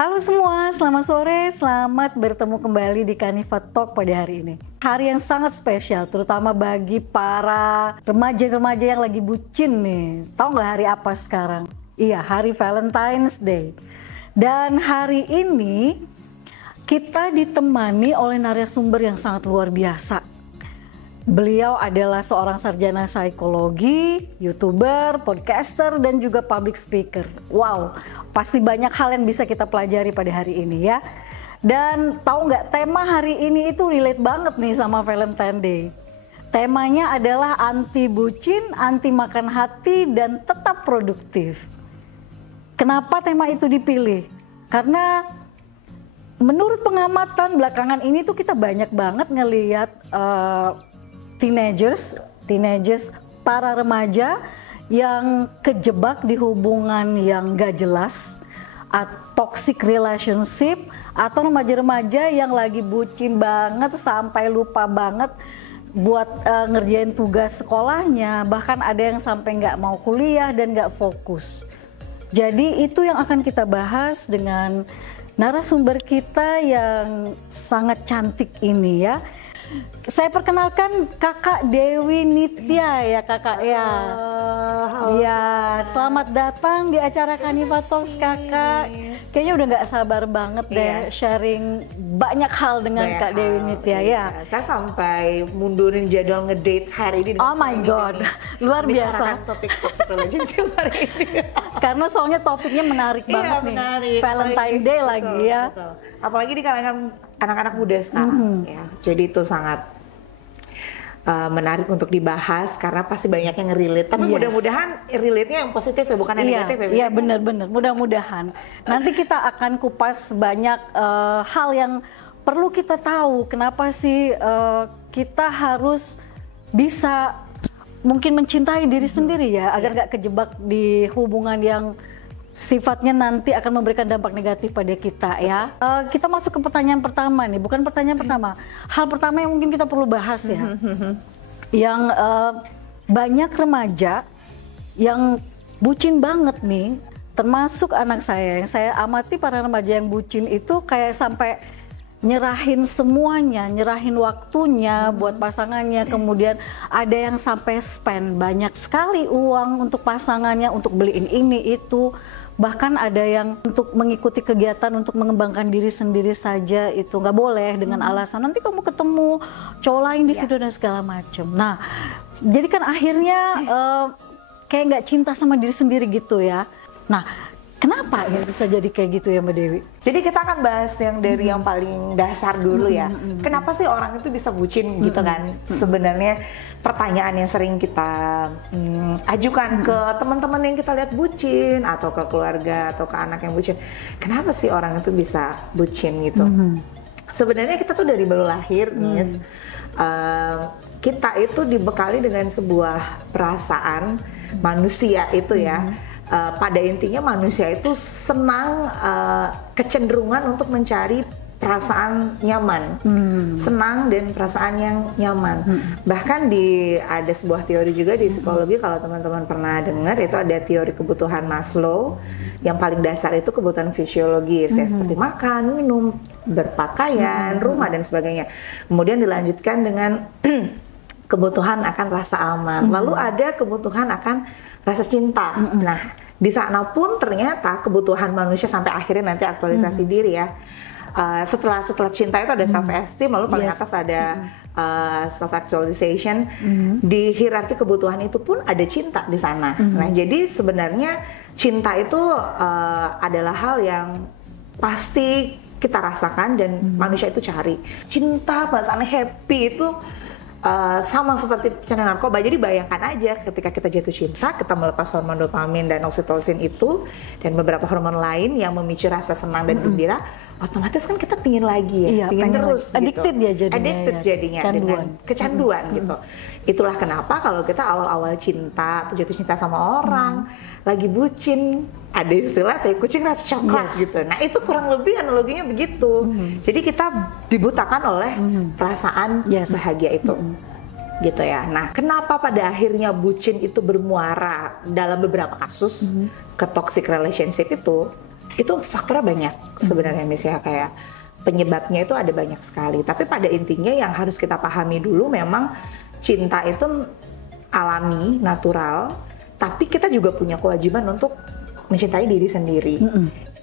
Halo semua, selamat sore, selamat bertemu kembali di Kanifa Talk pada hari ini. Hari yang sangat spesial, terutama bagi para remaja-remaja yang lagi bucin nih. Tahu nggak hari apa sekarang? Iya, hari Valentine's Day. Dan hari ini kita ditemani oleh narasumber yang sangat luar biasa. Beliau adalah seorang sarjana psikologi, YouTuber, podcaster, dan juga public speaker. Wow, pasti banyak hal yang bisa kita pelajari pada hari ini ya. Dan tahu nggak, tema hari ini itu relate banget nih sama Valentine Day. Temanya adalah anti bucin, anti makan hati, dan tetap produktif. Kenapa tema itu dipilih? Karena menurut pengamatan belakangan ini tuh kita banyak banget ngelihat teenagers, para remaja yang kejebak di hubungan yang gak jelas, toxic relationship, atau remaja-remaja yang lagi bucin banget sampai lupa banget buat ngerjain tugas sekolahnya, bahkan ada yang sampai nggak mau kuliah dan nggak fokus. Jadi itu yang akan kita bahas dengan narasumber kita yang sangat cantik ini ya. Saya perkenalkan Kakak Dewi Nitya ya Kakak ya. Ya, selamat datang di acara Kanifa Talks Kakak. Kayaknya udah nggak sabar banget deh sharing banyak hal dengan Kak Dewi Nitya ya. Saya sampai mundurin jadwal ngedate hari ini. Oh my god, luar biasa. Topik relationship hari ini. Karena soalnya topiknya menarik banget nih. Menarik. Valentine Day lagi ya. Betul. Apalagi di kalangan anak-anak muda sekarang ya. Jadi itu sangat menarik untuk dibahas karena pasti banyak yang relate. Tapi mudah-mudahan relate-nya yang positif ya, bukan yang negatif ya. Iya benar-benar, mudah-mudahan. Nanti kita akan kupas banyak hal yang perlu kita tahu. Kenapa sih kita harus bisa mungkin mencintai diri sendiri ya, agar nggak kejebak di hubungan yang sifatnya nanti akan memberikan dampak negatif pada kita ya. Kita masuk ke pertanyaan pertama nih, bukan pertanyaan pertama. Hal pertama yang mungkin kita perlu bahas ya, yang banyak remaja yang bucin banget nih, termasuk anak saya. Yang saya amati para remaja yang bucin itu kayak sampai nyerahin semuanya, nyerahin waktunya buat pasangannya, kemudian ada yang sampai spend banyak sekali uang untuk pasangannya, untuk beliin ini itu. Bahkan ada yang untuk mengikuti kegiatan untuk mengembangkan diri sendiri saja itu nggak boleh dengan alasan nanti kamu ketemu cowok lain di situ dan segala macam. Nah, jadi kan akhirnya kayak nggak cinta sama diri sendiri gitu ya. Nah, kenapa ya bisa jadi kayak gitu ya Mbak Dewi? Jadi kita akan bahas yang dari yang paling dasar dulu ya. Kenapa sih orang itu bisa bucin gitu kan? Sebenarnya pertanyaan yang sering kita ajukan ke teman-teman yang kita lihat bucin, atau ke keluarga atau ke anak yang bucin. Kenapa sih orang itu bisa bucin gitu? Sebenarnya kita tuh dari baru lahir, Miss, kita itu dibekali dengan sebuah perasaan manusia itu ya. Pada intinya manusia itu senang, kecenderungan untuk mencari perasaan nyaman, senang dan perasaan yang nyaman. Bahkan ada sebuah teori juga di psikologi, kalau teman-teman pernah dengar, itu ada teori kebutuhan Maslow. Yang paling dasar itu kebutuhan fisiologis ya, seperti makan, minum, berpakaian, rumah dan sebagainya. Kemudian dilanjutkan dengan kebutuhan akan rasa aman. Lalu ada kebutuhan akan rasa cinta. Nah, di sana pun ternyata kebutuhan manusia sampai akhirnya nanti aktualisasi diri ya. Setelah cinta itu ada self esteem, lalu paling atas ada self actualization. Di hierarki kebutuhan itu pun ada cinta di sana. Nah, jadi sebenarnya cinta itu adalah hal yang pasti kita rasakan dan manusia itu cari. Cinta, perasaan happy itu sama seperti pecandu narkoba. Jadi bayangkan aja ketika kita jatuh cinta, kita melepas hormon dopamin dan oksitosin itu dan beberapa hormon lain yang memicu rasa senang dan gembira, otomatis kan kita pingin lagi ya, pingin terus lagi. Addicted gitu. Ya jadinya. Addicted jadinya dengan kecanduan gitu. Itulah kenapa kalau kita awal-awal cinta atau jatuh cinta sama orang, lagi bucin, ada istilah teh kucing rasa coklat gitu. Nah, itu kurang lebih analoginya begitu. Jadi kita dibutakan oleh perasaan bahagia itu. Gitu ya. Nah, kenapa pada akhirnya bucin itu bermuara dalam beberapa kasus ke toxic relationship itu? Itu faktornya banyak sebenarnya Miss ya, kayak penyebabnya itu ada banyak sekali. Tapi pada intinya yang harus kita pahami dulu memang cinta itu alami, natural, tapi kita juga punya kewajiban untuk mencintai diri sendiri.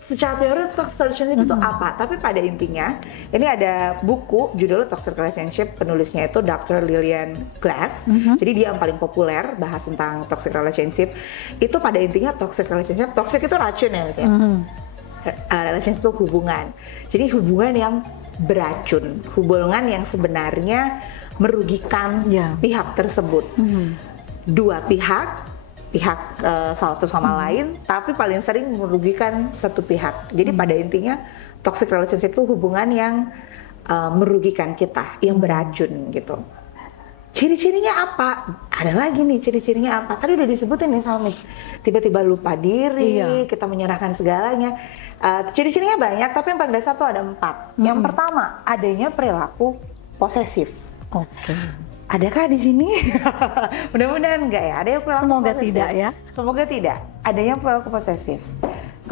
Secara teori toxic relationship itu apa? Tapi pada intinya ini ada buku judulnya Toxic Relationship, penulisnya itu Dr. Lillian Glass. Jadi dia yang paling populer bahas tentang toxic relationship. Itu pada intinya toxic relationship, toxic itu racun ya Mas ya. Relationship itu hubungan. Jadi hubungan yang beracun, hubungan yang sebenarnya merugikan pihak tersebut. Dua pihak salah satu sama lain, tapi paling sering merugikan satu pihak. Jadi pada intinya toxic relationship itu hubungan yang merugikan kita, yang beracun gitu. Ciri-cirinya apa? Ada lagi nih ciri-cirinya apa? Tadi udah disebutin nih sama Miss. Tiba-tiba lupa diri, kita menyerahkan segalanya. Ciri-cirinya banyak, tapi yang paling dasar tuh ada 4. Yang pertama, adanya perilaku posesif. Adakah di sini? Mudah-mudahan enggak ya. Ada yang perilaku Semoga posesif. tidak ya. Semoga tidak. Adanya perilaku posesif.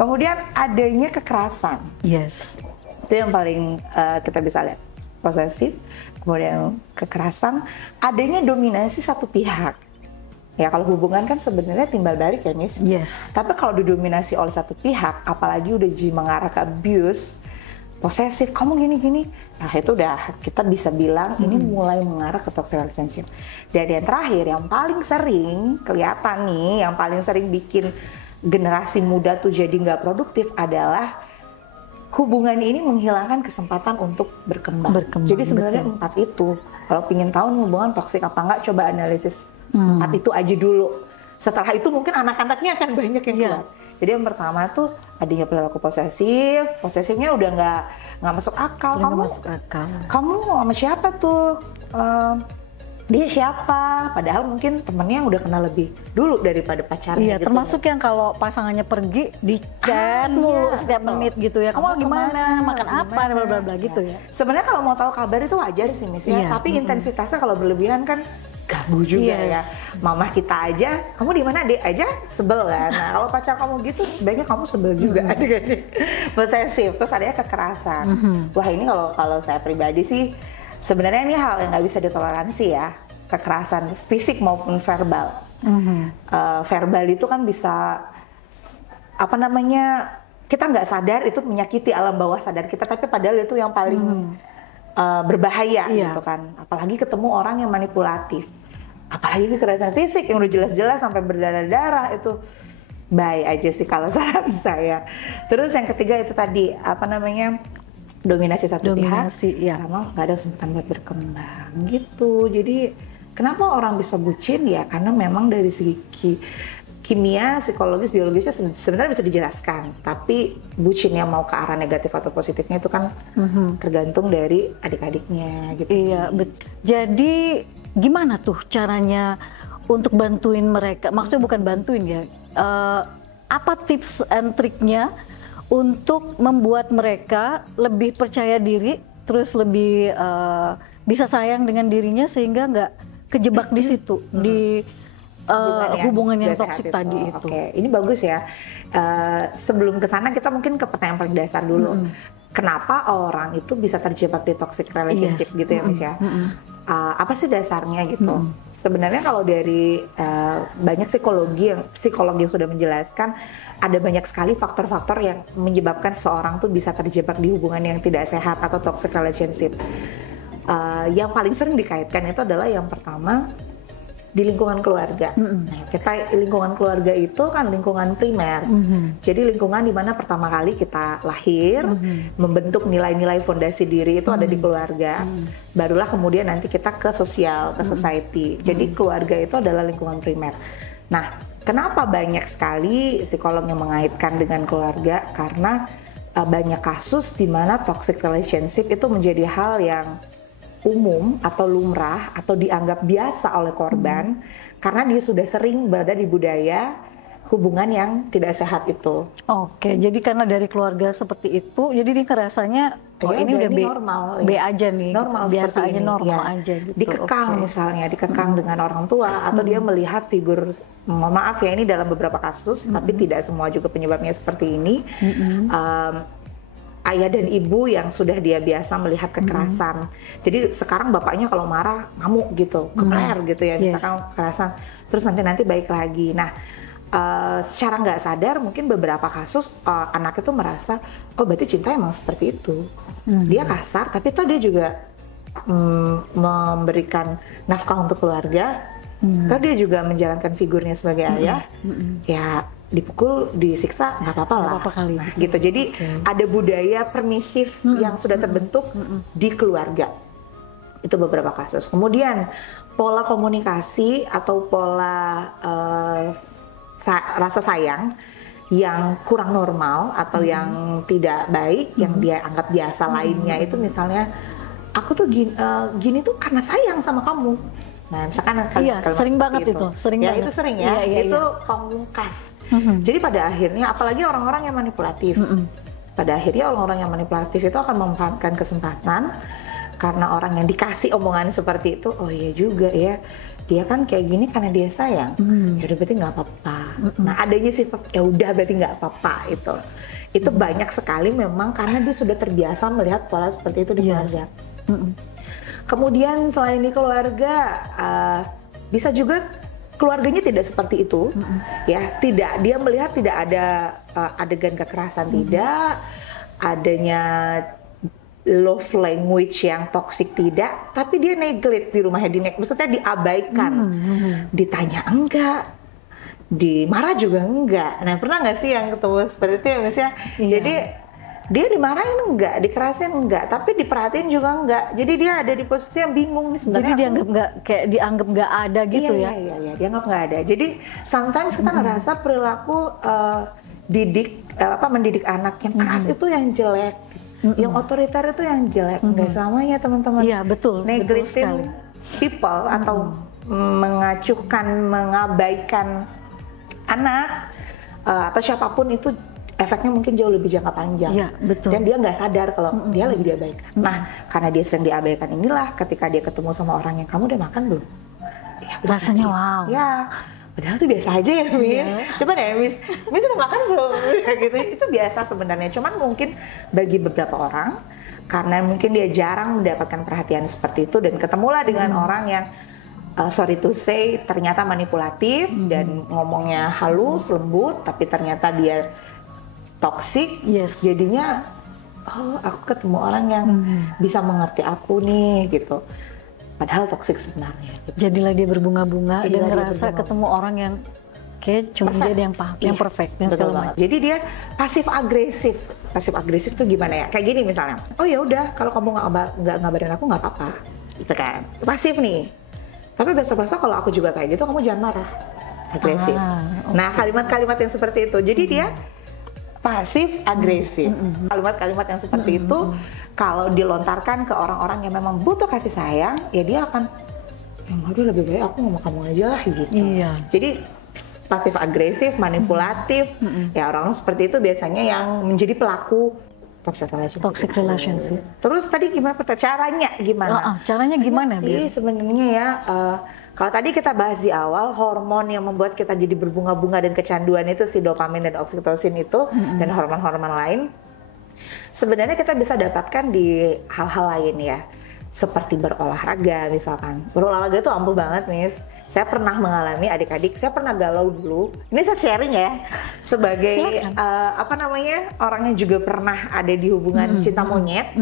Kemudian adanya kekerasan. Yes. Itu yang paling kita bisa lihat. Posesif, kemudian kekerasan, adanya dominasi satu pihak. Ya kalau hubungan kan sebenarnya timbal balik ya Miss. Yes. Tapi kalau didominasi oleh satu pihak, apalagi udah mengarah ke abuse, posesif, kamu gini-gini, nah itu udah kita bisa bilang ini mulai mengarah ke toxic relationship. Dan yang terakhir, yang paling sering kelihatan nih, yang paling sering bikin generasi muda tuh jadi nggak produktif adalah hubungan ini menghilangkan kesempatan untuk berkembang. Jadi sebenarnya 4 itu, kalau pingin tahu hubungan toksik apa enggak, coba analisis 4 itu aja dulu. Setelah itu mungkin anak-anaknya akan banyak yang keluar. Jadi yang pertama tuh adanya perilaku posesif, posesifnya udah nggak masuk akal. Kamu sama siapa tuh? Dia siapa? Padahal mungkin temennya udah kenal lebih dulu daripada pacarnya. Iya, gitu, termasuk yang kalau pasangannya pergi di chat mulu setiap menit gitu ya. Kamu gimana? Makan apa? Bla bla gitu ya. Sebenarnya kalau mau tahu kabar itu wajar sih Miss ya. Tapi intensitasnya kalau berlebihan kan ganggu juga ya. Mamah kita aja, kamu di mana Dek aja sebel kan. Nah, kalau pacar kamu gitu, sebaiknya kamu sebel juga. Posesif, terus adanya kekerasan. Wah ini kalau saya pribadi sih, sebenarnya ini hal yang nggak bisa ditoleransi ya. Kekerasan fisik maupun verbal. Verbal itu kan bisa apa namanya, kita nggak sadar itu menyakiti alam bawah sadar kita, tapi padahal itu yang paling berbahaya gitu kan. Apalagi ketemu orang yang manipulatif, apalagi kekerasan fisik yang udah jelas-jelas sampai berdarah-darah, itu bye aja sih kalau saran saya. Terus yang ketiga itu tadi apa namanya, dominasi satu pihak, sama nggak ada kesempatan buat berkembang gitu. Jadi kenapa orang bisa bucin ya, karena memang dari segi kimia, psikologis, biologisnya sebenarnya bisa dijelaskan, tapi bucin yang mau ke arah negatif atau positifnya itu kan tergantung dari adik-adiknya gitu. Iya, jadi gimana tuh caranya untuk bantuin mereka? Maksudnya bukan bantuin ya, apa tips and triknya untuk membuat mereka lebih percaya diri, terus lebih bisa sayang dengan dirinya sehingga nggak kejebak di situ, di hubungan yang toksik tadi itu. Oke, ini bagus ya. Sebelum ke sana kita mungkin ke pertanyaan paling dasar dulu. Kenapa orang itu bisa terjebak di toxic relationship gitu ya Miss ya? Apa sih dasarnya gitu? Sebenarnya kalau dari banyak psikolog yang sudah menjelaskan, ada banyak sekali faktor-faktor yang menyebabkan seorang tuh bisa terjebak di hubungan yang tidak sehat atau toxic relationship. Yang paling sering dikaitkan itu adalah yang pertama, di lingkungan keluarga. Nah, lingkungan keluarga itu kan lingkungan primer. Jadi lingkungan di mana pertama kali kita lahir, membentuk nilai-nilai fondasi diri itu ada di keluarga. Barulah kemudian nanti kita ke sosial, ke society. Jadi keluarga itu adalah lingkungan primer. Nah, kenapa banyak sekali psikolog yang mengaitkan dengan keluarga? Karena banyak kasus di mana toxic relationship itu menjadi hal yang umum atau lumrah atau dianggap biasa oleh korban karena dia sudah sering berada di budaya hubungan yang tidak sehat itu. Oke, jadi karena dari keluarga seperti itu, jadi dia ngerasanya oh Ya ini udah B, normal, B aja nih, normal biasa seperti aja ini, normal ya. aja gitu. Dikekang misalnya, dikekang dengan orang tua atau dia melihat figur, mohon maaf ya ini dalam beberapa kasus, tapi tidak semua juga penyebabnya seperti ini. Ayah dan ibu yang sudah dia biasa melihat kekerasan. Jadi sekarang bapaknya kalau marah ngamuk gitu, keper gitu ya, misalkan kekerasan, terus nanti baik lagi. Nah, secara nggak sadar mungkin beberapa kasus anak itu merasa oh berarti cinta emang seperti itu. Dia kasar tapi toh dia juga memberikan nafkah untuk keluarga, toh dia juga menjalankan figurnya sebagai ayah. Ya dipukul, disiksa nggak apa-apa lah. Apa kali. Nah, gitu. Jadi ada budaya permisif yang sudah terbentuk di keluarga. Itu beberapa kasus. Kemudian pola komunikasi atau pola rasa sayang yang kurang normal atau yang tidak baik, yang dia anggap biasa lainnya itu misalnya aku tuh gini tuh karena sayang sama kamu. Nah, misalkan sering banget itu, sering ya, banget. Itu sering ya, itu pamungkas. Jadi pada akhirnya, apalagi orang-orang yang manipulatif, pada akhirnya orang-orang yang manipulatif itu akan memanfaatkan kesempatan karena orang yang dikasih omongan seperti itu, oh iya juga ya, dia kan kayak gini karena dia sayang, ya udah berarti nggak apa-apa. Nah adanya sifat ya udah berarti nggak apa-apa itu banyak sekali memang karena dia sudah terbiasa melihat pola seperti itu di keluarga. Kemudian selain di keluarga, bisa juga keluarganya tidak seperti itu, ya dia melihat tidak ada adegan kekerasan, tidak adanya love language yang toksik, tidak, tapi dia neglect di rumahnya, maksudnya diabaikan, ditanya enggak, dimarah juga enggak. Nah pernah nggak sih yang ketemu seperti itu ya misalnya, jadi dia dimarahin enggak, dikerasin enggak, tapi diperhatiin juga enggak. Jadi dia ada di posisi yang bingung nih sebenarnya. Jadi dianggap enggak, kayak dianggap enggak ada gitu ya? Iya, dianggap enggak ada. Jadi sometimes kita ngerasa perilaku mendidik anak yang keras itu yang jelek, yang otoriter itu yang jelek. Enggak selamanya teman-teman. Iya betul. Neglecting people atau mengacuhkan, mengabaikan anak atau siapapun itu efeknya mungkin jauh lebih jangka panjang. Ya, betul. Dan dia nggak sadar kalau dia lagi diabaikan. Nah, karena dia sering diabaikan inilah ketika dia ketemu sama orang yang kamu udah makan belum? Ya, rasanya wow. Ya, padahal tuh biasa aja ya, Miss. Coba deh, Miss udah makan belum? Kayak gitu. Itu biasa sebenarnya. Cuman mungkin bagi beberapa orang, karena mungkin dia jarang mendapatkan perhatian seperti itu dan ketemulah dengan orang yang sorry to say ternyata manipulatif dan ngomongnya halus, lembut, tapi ternyata dia toksik, jadinya oh aku ketemu orang yang bisa mengerti aku nih gitu, padahal toksik sebenarnya gitu. Jadilah dia berbunga-bunga dan ngerasa ketemu orang yang kayak cuma dia yang paham, yang perfect dan segala macam. Jadi dia pasif agresif tuh gimana ya, kayak gini misalnya, oh ya udah kalau kamu nggak ngabarin aku nggak apa-apa gitu kan, pasif nih, tapi besok-besok kalau aku juga kayak gitu kamu jangan marah, agresif. Nah kalimat-kalimat yang seperti itu, jadi dia pasif agresif. Kalimat-kalimat yang seperti itu kalau dilontarkan ke orang-orang yang memang butuh kasih sayang, ya dia akan aduh lebih baik aku ngomong kamu aja lah gitu. Jadi pasif agresif, manipulatif, ya orang seperti itu biasanya yang menjadi pelaku toxic relationship. Terus tadi gimana caranya gimana? Caranya gimana sih sebenarnya ya? Kalau tadi kita bahas di awal, hormon yang membuat kita jadi berbunga-bunga dan kecanduan itu si dopamin dan oksitosin itu, dan hormon-hormon lain, sebenarnya kita bisa dapatkan di hal-hal lain ya, seperti berolahraga misalkan. Berolahraga itu ampuh banget nih. Saya pernah mengalami, adik-adik, saya pernah galau dulu. Ini saya sharing ya, sebagai orang yang juga pernah ada di hubungan cinta monyet.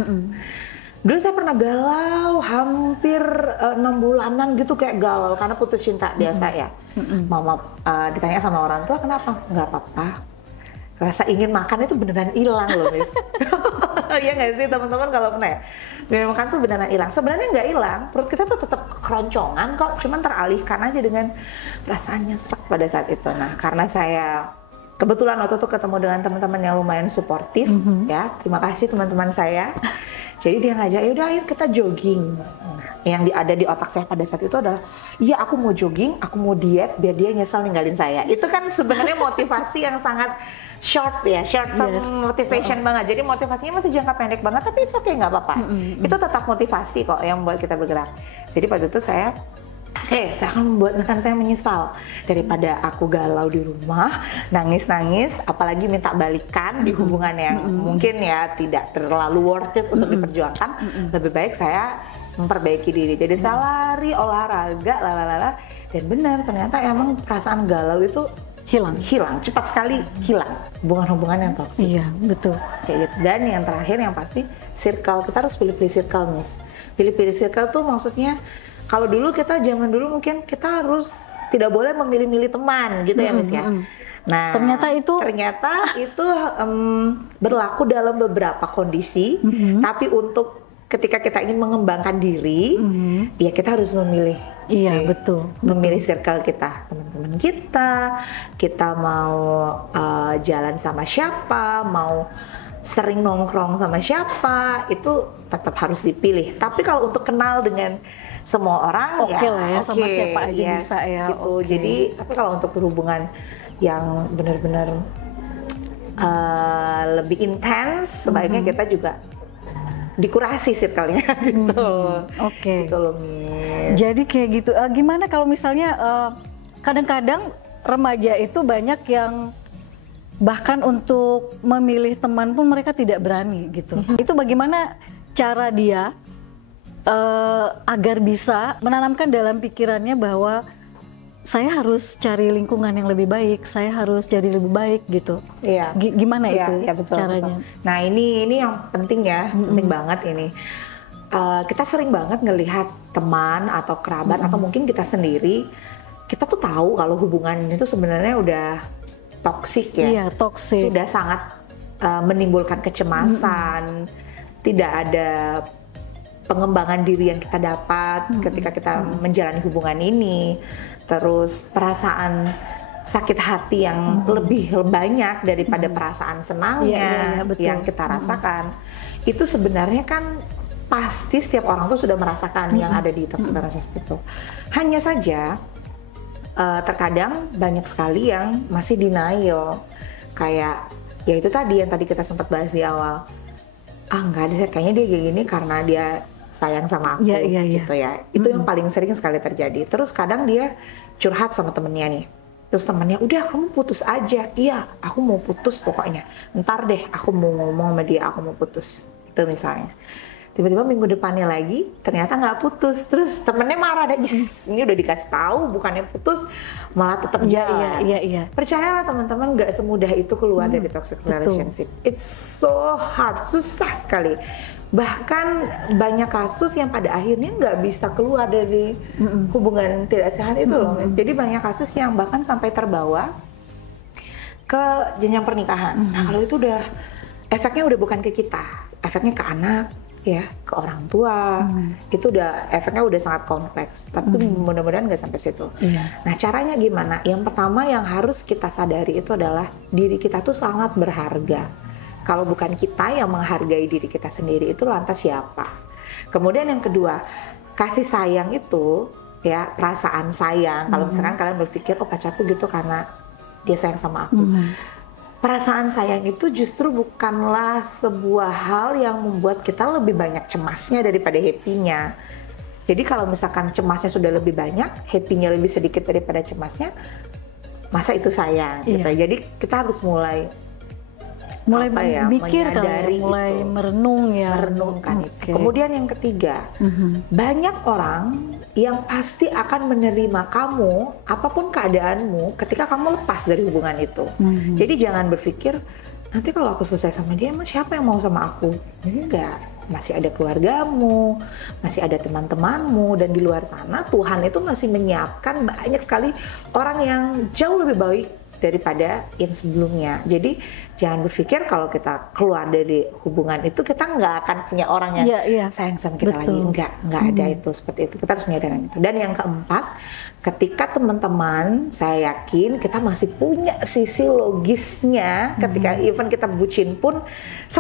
Dulu saya pernah galau hampir 6 bulanan gitu, kayak galau karena putus cinta biasa ya. Mama ditanya sama orang tua, kenapa? Nggak apa-apa. Rasa ingin makan itu beneran hilang loh, Miss. Iya nggak sih teman-teman kalau pernah ya? Ingin makan tuh beneran hilang. Sebenarnya nggak hilang, perut kita tuh tetap keroncongan kok, cuman teralihkan aja dengan perasaan nyesek pada saat itu. Nah karena saya kebetulan waktu itu ketemu dengan teman-teman yang lumayan suportif, ya terima kasih teman-teman saya. Jadi dia ngajak, yaudah ayo kita jogging. Nah, yang ada di otak saya pada saat itu adalah, iya aku mau jogging, aku mau diet biar dia nyesel ninggalin saya. Itu kan sebenarnya motivasi yang sangat short term motivation banget. Jadi motivasinya masih jangka pendek banget, tapi it's okay, nggak apa-apa. Itu tetap motivasi kok yang membuat kita bergerak. Jadi pada itu saya akan membuat saya menyesal daripada aku galau di rumah, nangis-nangis, apalagi minta balikan di hubungan yang mungkin ya tidak terlalu worth it untuk diperjuangkan. Lebih baik saya memperbaiki diri. Jadi saya lari, olahraga, dan benar ternyata emang perasaan galau itu hilang, cepat sekali hilang. Hubungan-hubungan yang toksik. Iya, betul. Kayak gitu. Dan yang terakhir yang pasti circle, kita harus pilih-pilih circle, Miss. Pilih-pilih circle tuh maksudnya, kalau dulu zaman dulu mungkin kita harus tidak boleh memilih-milih teman gitu ya, Miss ya. Nah, ternyata itu berlaku dalam beberapa kondisi, tapi untuk ketika kita ingin mengembangkan diri, ya kita harus memilih. Iya, betul. Memilih circle kita, teman-teman kita mau jalan sama siapa, mau sering nongkrong sama siapa, itu tetap harus dipilih. Tapi kalau untuk kenal dengan semua orang, sama siapa aja bisa ya. Gitu. Jadi, tapi kalau untuk berhubungan yang benar-benar lebih intens, sebaiknya kita juga dikurasi circle-nya gitu. Gitu loh, Miss. Jadi kayak gitu. Gimana kalau misalnya kadang-kadang remaja itu banyak yang bahkan untuk memilih teman pun mereka tidak berani gitu. Itu bagaimana cara dia agar bisa menanamkan dalam pikirannya bahwa saya harus cari lingkungan yang lebih baik, saya harus jadi lebih baik gitu. Iya. Gimana itu betul, caranya? Betul. Nah ini yang penting ya, penting banget ini. Kita sering banget ngelihat teman atau kerabat atau mungkin kita sendiri, kita tuh tahu kalau hubungan itu sebenarnya udah toksik ya. Iya, toksik. Sudah sangat menimbulkan kecemasan, tidak ada pengembangan diri yang kita dapat ketika kita menjalani hubungan ini. Terus perasaan sakit hati yang lebih banyak daripada perasaan senangnya yang kita rasakan. Itu sebenarnya kan pasti setiap orang tuh sudah merasakan yang ada di toxic relationship itu. Hanya saja terkadang banyak sekali yang masih denial. Kayak ya itu tadi yang tadi kita sempat bahas di awal. Enggak ada, kayaknya dia kayak gini karena dia sayang sama aku gitu ya. Itu yang paling sering sekali terjadi. Terus kadang dia curhat sama temennya nih. Terus temennya, udah kamu putus aja. Iya, aku mau putus pokoknya. Ntar deh aku mau ngomong sama dia, aku mau putus. Itu misalnya. Tiba-tiba minggu depannya lagi, ternyata nggak putus. Terus temennya marah deh, ini udah dikasih tahu bukannya putus, malah tetap jalan. Iya. Percayalah teman-teman, nggak semudah itu keluar dari toxic relationship. It's so hard, susah sekali. Bahkan banyak kasus yang pada akhirnya nggak bisa keluar dari hubungan tidak sehat itu loh, Miss. Jadi banyak kasus yang bahkan sampai terbawa ke jenjang pernikahan. Nah kalau itu udah, efeknya udah bukan ke kita, efeknya ke anak, ya, ke orang tua. Itu udah efeknya udah sangat kompleks. Tapi mudah-mudahan nggak sampai situ. Nah caranya gimana? Yang pertama yang harus kita sadari itu adalah diri kita tuh sangat berharga. Kalau bukan kita yang menghargai diri kita sendiri, itu lantas siapa? Kemudian yang kedua, kasih sayang itu, ya perasaan sayang. Kalau misalkan kalian berpikir, oh pacarku gitu karena dia sayang sama aku. Perasaan sayang itu justru bukanlah sebuah hal yang membuat kita lebih banyak cemasnya daripada happy-nya. Jadi kalau misalkan cemasnya sudah lebih banyak, happy-nya lebih sedikit daripada cemasnya, masa itu sayang gitu. Jadi kita harus mulai mikir menyadari kali, mulai itu. merenungkan itu. Kemudian yang ketiga, banyak orang yang pasti akan menerima kamu apapun keadaanmu ketika kamu lepas dari hubungan itu. Jadi jangan berpikir nanti kalau aku selesai sama dia, emang siapa yang mau sama aku? Enggak, masih ada keluargamu, masih ada teman-temanmu, dan di luar sana Tuhan itu masih menyiapkan banyak sekali orang yang jauh lebih baik daripada yang sebelumnya. Jadi jangan berpikir kalau kita keluar dari hubungan itu kita nggak akan punya orang yang sayang sama kita lagi. Nggak ada itu seperti itu. Kita harus menyadari itu. Dan yang keempat, ketika teman-teman, saya yakin kita masih punya sisi logisnya. Ketika even kita bucin pun 1%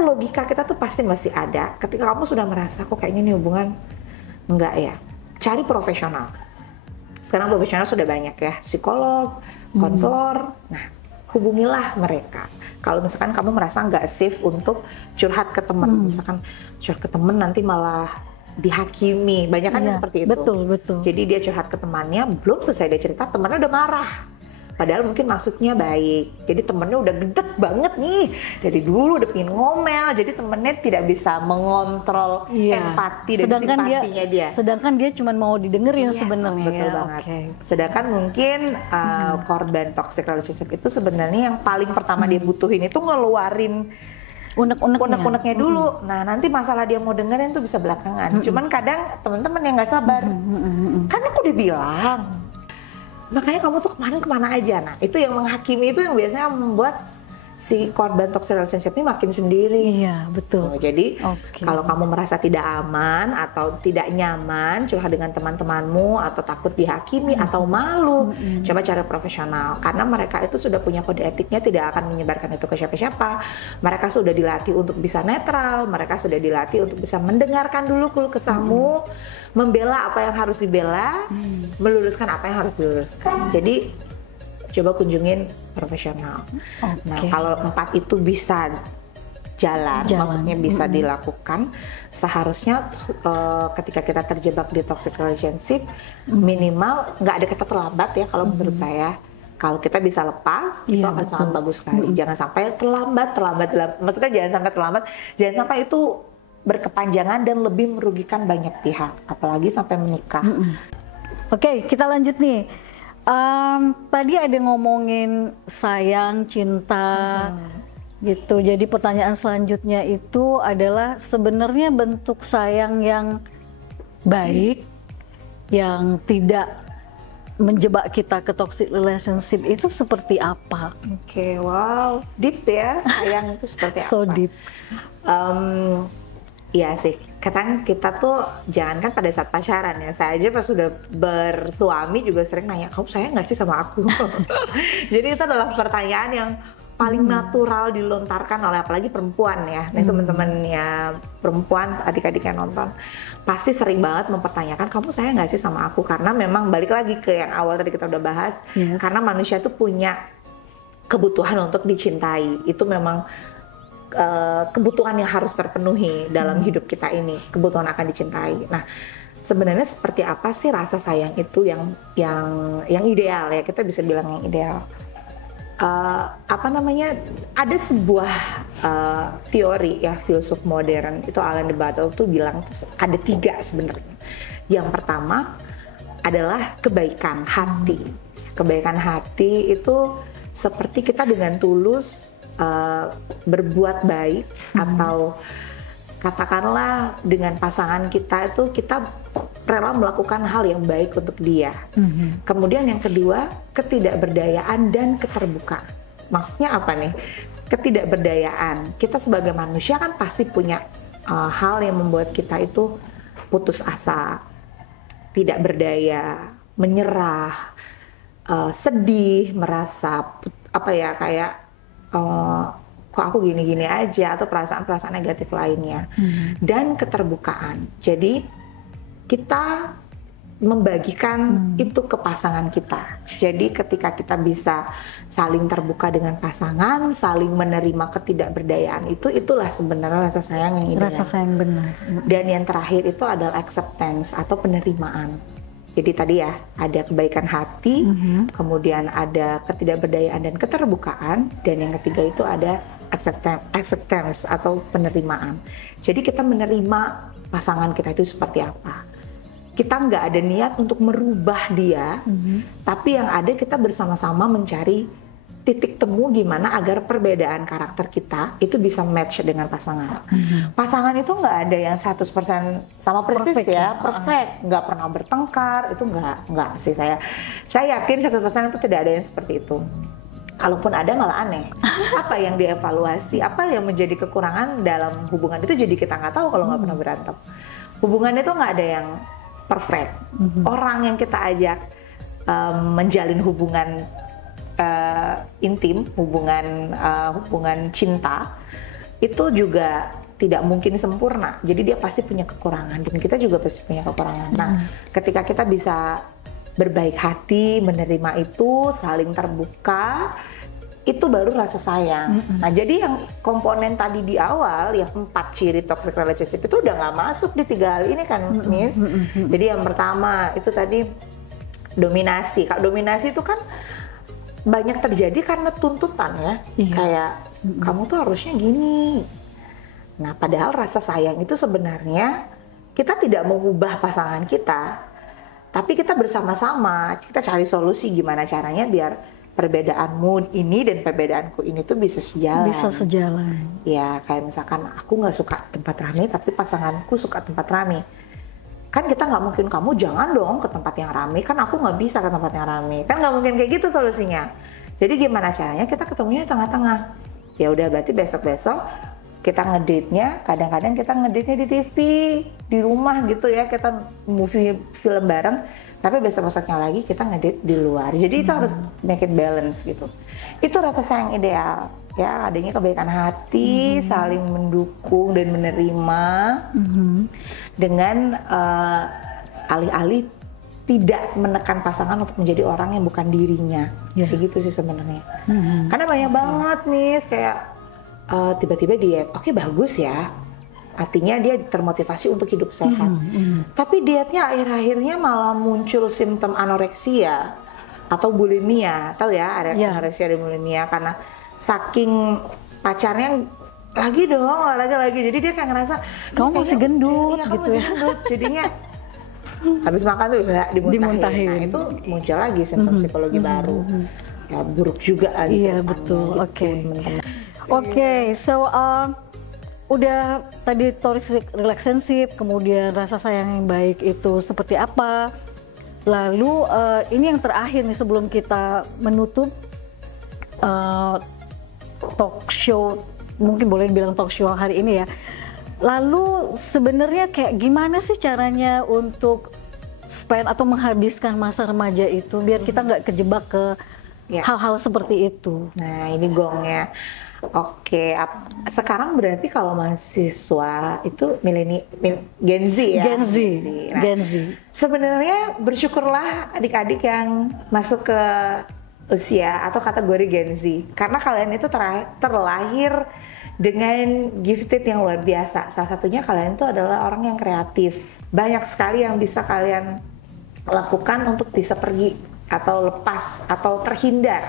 logika kita tuh pasti masih ada. Ketika kamu sudah merasa kok kayaknya ini hubungan Enggak ya, cari profesional. Sekarang profesional sudah banyak ya, psikolog, konselor. Nah, hubungilah mereka. Kalau misalkan kamu merasa nggak safe untuk curhat ke teman, misalkan curhat ke teman nanti malah dihakimi, banyak kan yang seperti itu. Betul. Jadi dia curhat ke temannya, belum selesai dia cerita, temannya udah marah. Padahal mungkin maksudnya baik. Jadi temennya udah gedek banget nih. Dari dulu udah pengen ngomel. Jadi temennya tidak bisa mengontrol empati dan simpatinya dia. Sedangkan dia cuma mau didengerin sebenarnya. Betul banget. Sedangkan mungkin korban toxic relationship itu sebenarnya yang paling pertama dia butuhin itu ngeluarin unek-uneknya dulu. Nah, nanti masalah dia mau dengerin tuh bisa belakangan. Cuman kadang teman-teman yang nggak sabar. Kan aku udah bilang. Makanya kamu tuh kemana aja. Nah, itu yang menghakimi itu yang biasanya membuat si korban toxic relationship ini makin sendiri. Iya, betul. Jadi kalau kamu merasa tidak aman atau tidak nyaman curhat dengan teman-temanmu atau takut dihakimi atau malu, coba cari profesional. Karena mereka itu sudah punya kode etiknya, tidak akan menyebarkan itu ke siapa-siapa. Mereka sudah dilatih untuk bisa netral, mereka sudah dilatih untuk bisa mendengarkan dulu keluh kesahmu, membela apa yang harus dibela, meluruskan apa yang harus diluruskan. Jadi coba kunjungin profesional. Nah, kalau 4 itu bisa jalan. Maksudnya bisa dilakukan, seharusnya ketika kita terjebak di toxic relationship, minimal nggak ada kata terlambat ya kalau menurut saya. Kalau kita bisa lepas, itu akan sangat bagus sekali. Jangan sampai terlambat. Maksudnya jangan sampai terlambat, jangan sampai itu berkepanjangan dan lebih merugikan banyak pihak, apalagi sampai menikah. Oke, kita lanjut nih. Tadi ada ngomongin sayang, cinta, gitu. Jadi pertanyaan selanjutnya itu adalah sebenarnya bentuk sayang yang baik, yang tidak menjebak kita ke toxic relationship itu seperti apa? Oke, wow, deep ya. Sayang itu seperti apa? So deep. Iya sih, kadang kita tuh jangankan pada saat pacaran ya, saya aja pas sudah bersuami juga sering nanya, kamu sayang nggak sih sama aku? Jadi itu adalah pertanyaan yang paling natural dilontarkan oleh apalagi perempuan ya. Nih teman-teman ya perempuan, adik-adik yang nonton pasti sering banget mempertanyakan, kamu sayang nggak sih sama aku? Karena memang balik lagi ke yang awal tadi kita udah bahas, karena manusia tuh punya kebutuhan untuk dicintai. Itu memang kebutuhan yang harus terpenuhi dalam hidup kita ini, kebutuhan akan dicintai. Nah, sebenarnya seperti apa sih rasa sayang itu yang ideal ya, kita bisa bilang yang ideal. Ada sebuah teori ya, filsuf modern itu Alain de Botton tuh bilang tuh ada 3 sebenarnya. Yang pertama adalah kebaikan hati. Kebaikan hati itu seperti kita dengan tulus berbuat baik, atau katakanlah dengan pasangan kita itu kita rela melakukan hal yang baik untuk dia. Kemudian yang kedua, ketidakberdayaan dan keterbukaan. Maksudnya apa nih? Ketidakberdayaan, kita sebagai manusia kan pasti punya hal yang membuat kita itu putus asa, tidak berdaya, menyerah, sedih, merasa kayak kok aku gini-gini aja, atau perasaan-perasaan negatif lainnya. Dan keterbukaan, jadi kita membagikan itu ke pasangan kita. Jadi ketika kita bisa saling terbuka dengan pasangan, saling menerima ketidakberdayaan itulah sebenarnya rasa sayang yang ideal. Rasa sayang benar. Dan yang terakhir itu adalah acceptance atau penerimaan. Jadi tadi ya, ada kebaikan hati, kemudian ada ketidakberdayaan dan keterbukaan, dan yang ketiga itu ada acceptance atau penerimaan. Jadi kita menerima pasangan kita itu seperti apa. Kita nggak ada niat untuk merubah dia, tapi yang ada kita bersama-sama mencari titik temu gimana agar perbedaan karakter kita itu bisa match dengan pasangan. Pasangan itu nggak ada yang 100% sama persis perfect, nggak pernah bertengkar, itu nggak sih saya yakin 100% itu tidak ada yang seperti itu. Kalaupun ada malah aneh. Apa yang dievaluasi, apa yang menjadi kekurangan dalam hubungan itu, jadi kita nggak tahu kalau nggak pernah berantem. Hubungan itu nggak ada yang perfect. Orang yang kita ajak menjalin hubungan intim, hubungan cinta, itu juga tidak mungkin sempurna, jadi dia pasti punya kekurangan dan kita juga pasti punya kekurangan. Nah, ketika kita bisa berbaik hati, menerima itu, saling terbuka, itu baru rasa sayang. Nah, jadi yang komponen tadi di awal, yang 4 ciri toxic relationship itu udah nggak masuk di 3 hal ini kan, Miss. Jadi yang pertama itu tadi dominasi. Kalau dominasi itu kan banyak terjadi karena tuntutan ya, kayak kamu tuh harusnya gini. Nah, padahal rasa sayang itu sebenarnya kita tidak mengubah pasangan kita, tapi kita bersama-sama, kita cari solusi gimana caranya biar perbedaanmu ini dan perbedaanku ini tuh bisa sejalan. Bisa sejalan. Ya, kayak misalkan aku nggak suka tempat rame, tapi pasanganku suka tempat rame. Kan kita nggak mungkin, kamu jangan dong ke tempat yang rame, kan aku nggak bisa ke tempat yang rame. Kan nggak mungkin kayak gitu solusinya. Jadi gimana caranya kita ketemunya di tengah-tengah. Ya udah, berarti besok-besok kita ngedate-nya, kadang-kadang kita ngedate-nya di TV, di rumah gitu ya, kita film bareng, tapi besok-besoknya lagi kita ngedate di luar. Jadi itu harus make it balance gitu. Itu rasa sayang ideal ya, adanya kebaikan hati, saling mendukung dan menerima, dengan alih-alih tidak menekan pasangan untuk menjadi orang yang bukan dirinya. Kayak gitu sih sebenarnya. Karena banyak banget nih kayak tiba-tiba diet, oke bagus ya, artinya dia termotivasi untuk hidup sehat. Tapi dietnya akhir-akhirnya malah muncul simptom anoreksia atau bulimia, tahu ya, ada anoreksia dan bulimia karena saking pacarnya lagi dong olahraga lagi, jadi dia kayak ngerasa kamu masih gendut gitu ya. Jadinya habis makan tuh dimuntahin. Nah, itu muncul lagi simptom psikologi baru. Ya buruk juga lagi. Iya betul. Oke, so udah tadi toxic relationship, kemudian rasa sayang yang baik itu seperti apa. Lalu ini yang terakhir nih sebelum kita menutup talk show, mungkin boleh dibilang talk show hari ini ya. Lalu sebenarnya kayak gimana sih caranya untuk spend atau menghabiskan masa remaja itu biar kita nggak kejebak ke hal-hal seperti itu. Nah ini gongnya. Oke, sekarang berarti kalau mahasiswa itu Gen Z ya? Gen Z. Sebenarnya bersyukurlah adik-adik yang masuk ke usia atau kategori Gen Z, karena kalian itu terlahir dengan gifted yang luar biasa. Salah satunya kalian itu adalah orang yang kreatif. Banyak sekali yang bisa kalian lakukan untuk bisa pergi atau lepas atau terhindar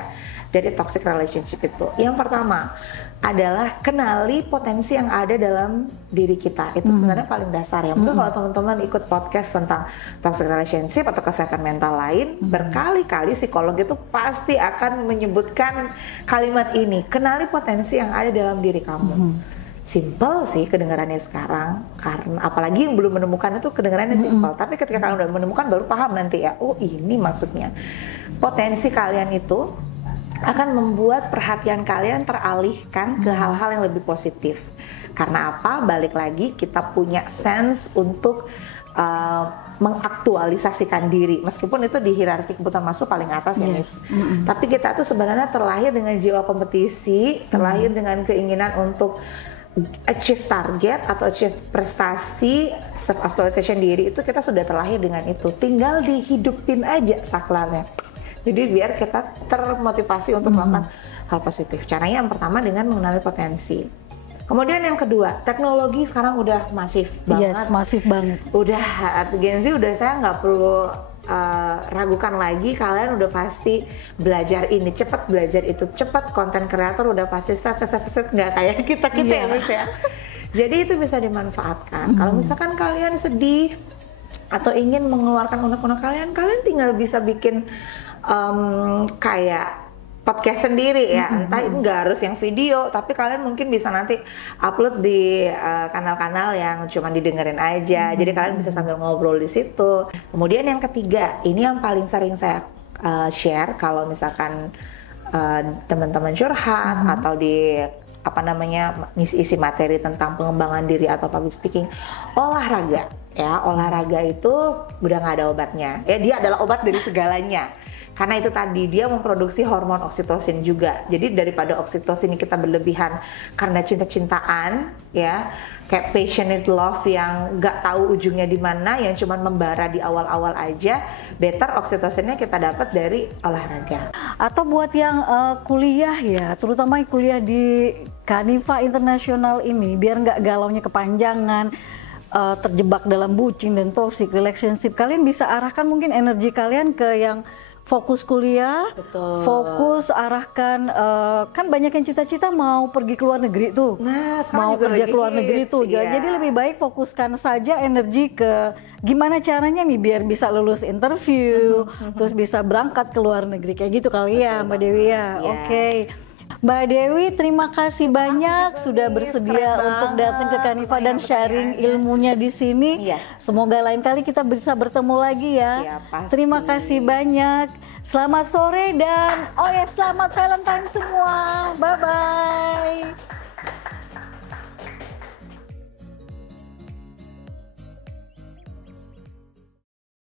dari toxic relationship itu. Yang pertama adalah kenali potensi yang ada dalam diri kita. Itu sebenarnya paling dasar ya. Mungkin kalau teman-teman ikut podcast tentang toxic relationship atau kesehatan mental lain, berkali-kali psikolog itu pasti akan menyebutkan kalimat ini. Kenali potensi yang ada dalam diri kamu. Simple sih kedengarannya sekarang, karena apalagi yang belum menemukan itu kedengarannya simple. Tapi ketika kalian udah menemukan baru paham nanti ya, oh ini maksudnya. Potensi kalian itu akan membuat perhatian kalian teralihkan ke hal-hal yang lebih positif. Karena apa? Balik lagi, kita punya sense untuk mengaktualisasikan diri. Meskipun itu di hierarki kebutuhan masuk paling atas ya, Miss. Tapi kita tuh sebenarnya terlahir dengan jiwa kompetisi, terlahir dengan keinginan untuk achieve target atau achieve prestasi, self-actualization diri, itu kita sudah terlahir dengan itu. Tinggal dihidupin aja saklarnya. Jadi biar kita termotivasi untuk melakukan hal positif. Caranya yang pertama dengan mengenali potensi. Kemudian yang kedua, teknologi sekarang udah masif banget. Yes, masif banget. Udah Gen Z udah, saya nggak perlu ragukan lagi, kalian udah pasti belajar ini cepat, belajar itu cepat. Konten kreator udah pasti set nggak kayak kita ya Miss ya. Jadi itu bisa dimanfaatkan. Kalau misalkan kalian sedih atau ingin mengeluarkan unek-unek kalian tinggal bisa bikin kayak podcast sendiri ya, entah itu nggak harus yang video, tapi kalian mungkin bisa nanti upload di kanal-kanal yang cuma didengerin aja, jadi kalian bisa sambil ngobrol di situ. Kemudian yang ketiga, ini yang paling sering saya share kalau misalkan teman-teman curhat atau di ngisi materi tentang pengembangan diri atau public speaking, olahraga ya. Olahraga itu udah nggak ada obatnya ya, dia adalah obat dari segalanya. Karena itu tadi dia memproduksi hormon oksitosin juga. Jadi daripada oksitosin kita berlebihan karena cinta-cintaan, ya, kayak passionate love yang nggak tahu ujungnya di mana, yang cuma membara di awal-awal aja, better oksitosinnya kita dapat dari olahraga. Atau buat yang kuliah ya, terutama kuliah di Kaniva Internasional ini, biar nggak galaunya kepanjangan, terjebak dalam bucin dan toxic relationship, kalian bisa arahkan mungkin energi kalian ke yang fokus kuliah. Betul. Fokus arahkan, kan banyak yang cita-cita mau pergi ke luar negeri tuh, Nah, mau kerja ke luar negeri tuh, iya. jadi lebih baik fokuskan saja energi ke gimana caranya nih biar bisa lulus interview, terus bisa berangkat ke luar negeri kayak gitu kali ya, Mbak Dewi ya. Iya. Oke. Mbak Dewi, terima kasih banyak sudah bersedia untuk datang ke Kaniva dan sharing ilmunya di sini. Iya. Semoga lain kali kita bisa bertemu lagi ya. Iya, pasti. Terima kasih banyak. Selamat sore dan oh ya selamat Valentine semua.